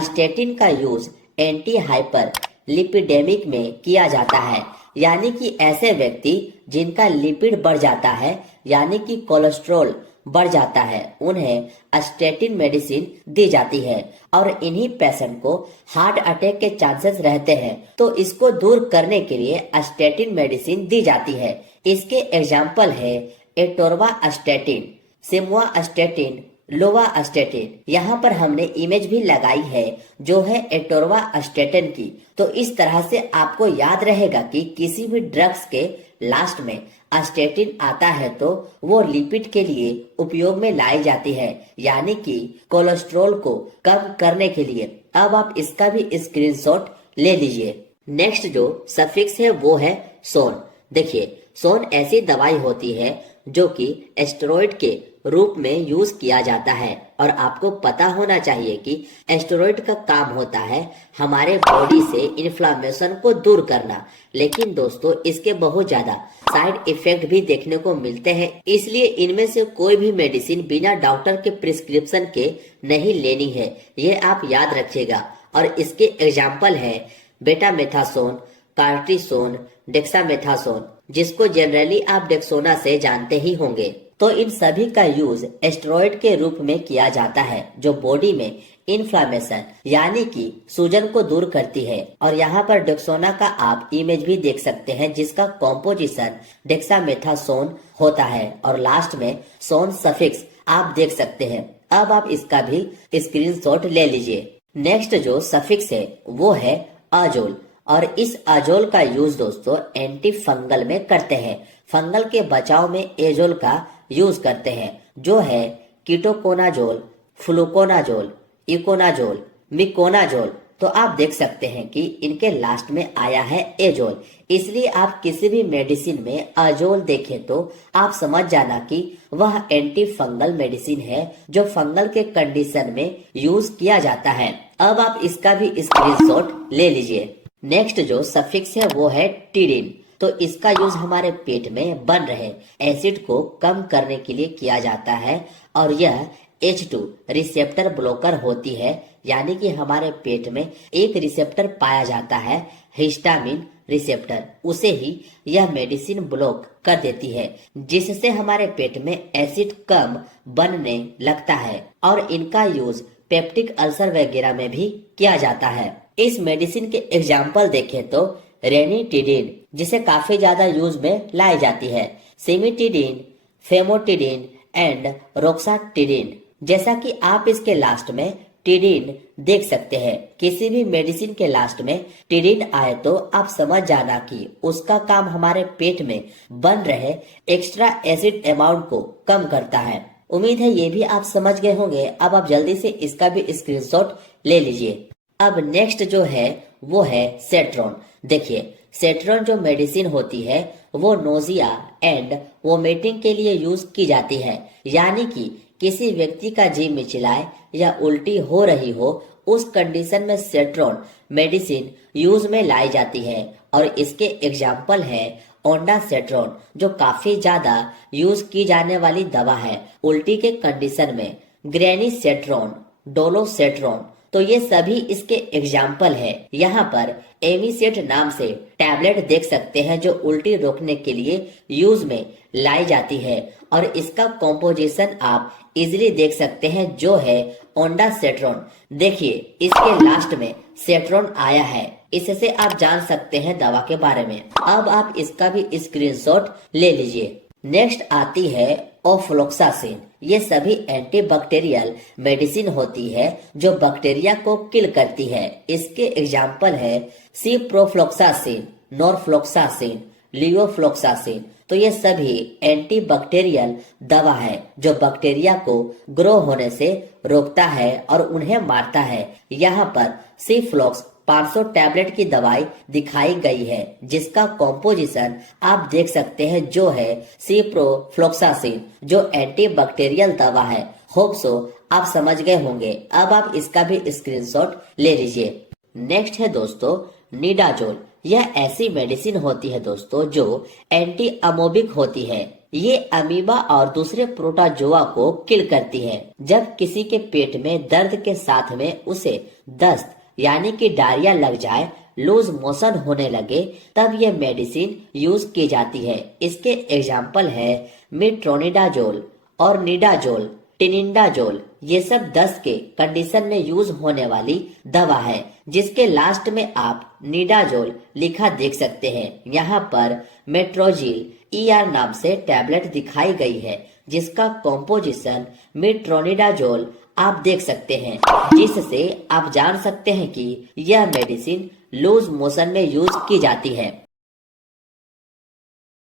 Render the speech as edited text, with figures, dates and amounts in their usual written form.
Statin का use anti hyper lipidaemic में किया जाता है, यानी कि ऐसे व्यक्ति जिनका लिपिड बढ़ जाता है यानी कि कोलेस्ट्रॉल बढ़ जाता है, उन्हें स्टेटिन मेडिसिन दी जाती है और इन्हीं पेशेंट को हार्ट अटैक के चांसेस रहते हैं, तो इसको दूर करने के लिए स्टेटिन मेडिसिन दी जाती है। इसके एग्जाम्पल है एटोर्वास्टेटिन, सिम्वास्टेटिन, लोवास्टेटिन। यहाँ पर हमने इमेज भी लगाई है जो है एटोर्वास्टेटिन की। तो इस तरह से आपको याद रहेगा कि किसी भी ड्रग्स के लास्ट में स्टेटिन आता है तो वो लिपिड के लिए उपयोग में लाई जाती है, यानी कि कोलेस्ट्रॉल को कम करने के लिए। अब आप इसका भी स्क्रीनशॉट ले लीजिए। नेक्स्ट जो सफिक्स है वो है सोन। देखिए, सोन ऐसी दवाई होती है जो कि एस्टेरॉइड के रूप में यूज किया जाता है और आपको पता होना चाहिए कि एस्टेरॉइड का काम होता है हमारे बॉडी से इन्फ्लामेशन को दूर करना, लेकिन दोस्तों इसके बहुत ज्यादा साइड इफेक्ट भी देखने को मिलते हैं, इसलिए इनमें से कोई भी मेडिसिन बिना डॉक्टर के प्रिस्क्रिप्शन के नहीं लेनी है, ये आप याद रखिएगा। और इसके एग्जाम्पल है बेटामेथासोन, कार्टिसोन, डेक्सामेथासोन, जिसको जनरली आप डेक्सोना से जानते ही होंगे। तो इन सभी का यूज एस्टेरॉइड के रूप में किया जाता है जो बॉडी में इन्फ्लामेशन यानी कि सूजन को दूर करती है। और यहाँ पर डेक्सोना का आप इमेज भी देख सकते हैं जिसका कॉम्पोजिशन डेक्सामेथासोन होता है और लास्ट में सोन सफिक्स आप देख सकते हैं। अब आप इसका भी स्क्रीनशॉट ले लीजिए। नेक्स्ट जो सफिक्स है वो है अजोल और इस अजोल का यूज दोस्तों एंटी फंगल में करते हैं। फंगल के बचाव में एजोल का यूज करते हैं जो है कीटोकोनाजोल, फ्लूकोनाजोल, इकोनाजोल, मिकोनाजोल। तो आप देख सकते हैं कि इनके लास्ट में आया है एजोल, इसलिए आप किसी भी मेडिसिन में अजोल देखें तो आप समझ जाना कि वह एंटी फंगल मेडिसिन है जो फंगल के कंडीशन में यूज किया जाता है। अब आप इसका भी स्क्रीनशॉट ले लीजिए। नेक्स्ट जो सफिक्स है वो है टिरिन। तो इसका यूज हमारे पेट में बन रहे एसिड को कम करने के लिए किया जाता है और यह H2 रिसेप्टर ब्लॉकर होती है, यानी कि हमारे पेट में एक रिसेप्टर पाया जाता है हिस्टामिन रिसेप्टर, उसे ही यह मेडिसिन ब्लॉक कर देती है जिससे हमारे पेट में एसिड कम बनने लगता है और इनका यूज पेप्टिक अल्सर वगैरह में भी किया जाता है। इस मेडिसिन के एग्जाम्पल देखें तो रेनिटिडिन जिसे काफी ज्यादा यूज में लाई जाती है, सिमिटिडिन, फेमोटिडिन एंड रोक्साटिडिन। जैसा कि आप इसके लास्ट में टिडिन देख सकते हैं। किसी भी मेडिसिन के लास्ट में टिडिन आए तो आप समझ जाना कि उसका काम हमारे पेट में बन रहे एक्स्ट्रा एसिड अमाउंट को कम करता है। उम्मीद है ये भी आप समझ गए होंगे। अब आप जल्दी से इसका भी स्क्रीनशॉट ले लीजिए। अब नेक्स्ट जो है वो है सेट्रॉन। देखिए, सेट्रॉन जो मेडिसिन होती है वो नोजिया एंड वोमिटिंग के लिए यूज की जाती है, यानी कि किसी व्यक्ति का जी मिचलाए या उल्टी हो रही हो उस कंडीशन में सेट्रॉन मेडिसिन यूज में लाई जाती है और इसके एग्जाम्पल है ओंडासेट्रॉन जो काफी ज्यादा यूज की जाने वाली दवा है उल्टी के कंडीशन में, ग्रेनीसेट्रॉन, डोलोसेट्रॉन। तो ये सभी इसके एग्जाम्पल है। यहाँ पर एमिसेट नाम से टैबलेट देख सकते हैं जो उल्टी रोकने के लिए यूज में लाई जाती है और इसका कॉम्पोजिशन आप इजिली देख सकते हैं जो है ओंडासेट्रॉन। देखिए, इसके लास्ट में सेट्रॉन आया है, इससे आप जान सकते हैं दवा के बारे में। अब आप इसका भी स्क्रीनशॉट ले लीजिए। नेक्स्ट आती है ओफ्लोक्सासिन। ये सभी एंटीबैक्टीरियल मेडिसिन होती है जो बैक्टीरिया को किल करती है। इसके एग्जाम्पल है सिप्रोफ्लोक्सासिन, नॉरफ्लोक्सासिन, लियोफ्लोक्सासिन। तो ये सभी एंटीबैक्टीरियल दवा है जो बैक्टीरिया को ग्रो होने से रोकता है और उन्हें मारता है। यहाँ पर सिफ्लॉक्स 500 टैबलेट की दवाई दिखाई गई है जिसका कॉम्पोजिशन आप देख सकते हैं जो है सिप्रोफ्लोक्सासिन जो एंटीबैक्टीरियल दवा है। होप सो आप समझ गए होंगे। अब आप इसका भी स्क्रीनशॉट ले लीजिए। नेक्स्ट है दोस्तों निडाजोल। यह ऐसी मेडिसिन होती है दोस्तों जो एंटी अमोबिक होती है, ये अमीबा और दूसरे प्रोटोजोआ को किल करती है। जब किसी के पेट में दर्द के साथ में उसे दस्त यानी कि डायरिया लग जाए, लूज मोशन होने लगे, तब ये मेडिसिन यूज की जाती है। इसके एग्जाम्पल है मेट्रोनिडाजोल और निडाजोल, टिनिडाजोल। ये सब दस्त के कंडीशन में यूज होने वाली दवा है, जिसके लास्ट में आप निडाजोल लिखा देख सकते हैं। यहाँ पर मेट्रोजिल ER नाम से टैबलेट दिखाई गई है, जिसका कॉम्पोजिशन मेट्रोनिडाजोल आप देख सकते हैं, जिससे आप जान सकते हैं कि यह मेडिसिन लूज मोशन में यूज की जाती है।